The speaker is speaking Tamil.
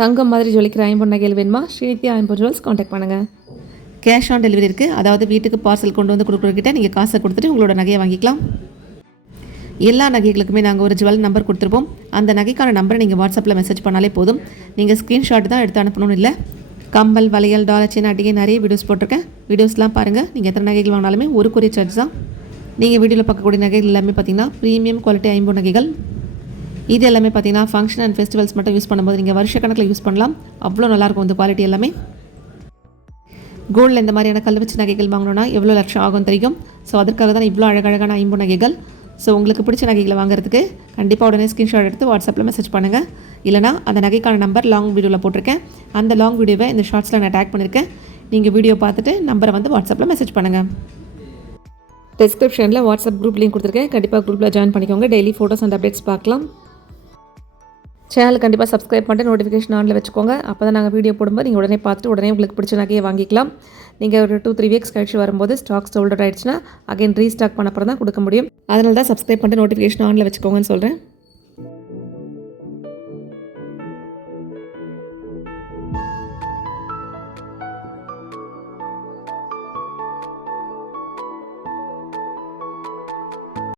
தங்கம் மாதிரி ஜொலிக்கிற ஐம்பொன் நகைகள் வேணுமா? ஸ்ரீநித்யா ஐம்பொன் ஜுவல்ஸ் காண்டாக்ட் பண்ணுங்கள். கேஷ் ஆன் டெலிவரி இருக்குது. அதாவது வீட்டுக்கு பார்சல் கொண்டு வந்து கொடுக்குறக்கிட்ட நீங்கள் காசை கொடுத்துட்டு உங்களோட நகையை வாங்கிக்கலாம். எல்லா நகைகளுக்குமே நாங்கள் ஒரு ஜுவல் நம்பர் கொடுத்துருப்போம். அந்த நகைக்கான நம்பரை நீங்கள் வாட்ஸ்அப்பில் மெசேஜ் பண்ணாலே போதும். நீங்கள் ஸ்க்ரீன்ஷாட் தான் எடுத்து அனுப்பணும்னு இல்லை. கம்பல், வளையல், டாலர் செயின், அடிகை நிறைய வீடியோஸ் போட்டிருக்கேன். வீடியோஸ்லாம் பாருங்கள். நீங்கள் எத்தனை நகைகள் வாங்கினாலுமே ஒரு கொரியர் சார்ஜ் தான். நீங்கள் வீடியோவில் பார்க்கக்கூடிய நகைகள் எல்லாமே பார்த்தீங்கன்னா ப்ரீமியம் குவாலிட்டி ஐம்பொன் நகைகள். இது எல்லாமே பார்த்தீங்கன்னா ஃபங்க்ஷன் அண்ட் ஃபெஸ்டிவல்ஸ் மட்டும் யூஸ் பண்ணும்போது நீங்கள் வருஷக்கணக்கில் யூஸ் பண்ணலாம். அவ்வளோ நல்லாயிருக்கும் இந்த குவாலிட்டி எல்லாமே. கோல்டில் இந்த மாதிரியான கல் வச்சு நகைகள் வாங்கணுன்னா எவ்வளோ லட்சம் ஆகும் தெரியும். ஸோ அதற்காக தான் இவ்வளோ அழகழகான ஐம்பொன் நகைகள். ஸோ உங்களுக்கு பிடிச்ச நகைகளை வாங்குறதுக்கு கண்டிப்பாக உடனே ஸ்க்ரீன்ஷாட் எடுத்து வாட்ஸ்அப்பில் மெசேஜ் பண்ணுங்கள். இல்லைனா அந்த நகைக்கான நம்பர் லாங் வீடியோவில் போட்டிருக்கேன். அந்த லாங் வீடியோவை இந்த ஷார்ட்ஸில் நான் டேக் பண்ணியிருக்கேன். நீங்கள் வீடியோ பார்த்துட்டு நம்பரை வந்து வாட்ஸ்அப்பில் மெசேஜ் பண்ணுங்கள். டிஸ்கிரிப்ஷனில் வாட்ஸ்அப் குரூப் லிங்க் கொடுத்துருக்கேன். கண்டிப்பாக குரூப்பில் ஜாயின் பண்ணிக்கோங்க. டெய்லி ஃபோட்டோஸ் அண்ட் அப்டேட்ஸ் பார்க்கலாம். சேனல் கண்டிப்பாக சப்ஸ்கிரைப் பண்ணிட்டு நோட்டிஃபிகேஷன் ஆனில் வச்சுக்கோங்க. அப்போ தான் நாங்கள் வீடியோ போடும்போது நீங்கள் உடனே பார்த்துட்டு உடனே உங்களுக்கு பிடிச்ச நகையை வாங்கிக்கலாம். நீங்கள் ஒரு 2-3 வீக்ஸ் கழிச்சு வரும்போது ஸ்டாக் சோல்ட் அவுட் ஆயிடுச்சுன்னா அகைன் ரீஸ்டாக் பண்ண அப்புறம் தான் கொடுக்க முடியும். அதனால தான் சப்ஸ்கிரைப் பண்ணிட்டு நோட்டிஃபிகேஷன் ஆனில் வச்சுக்கோங்கன்னு சொல்கிறேன்.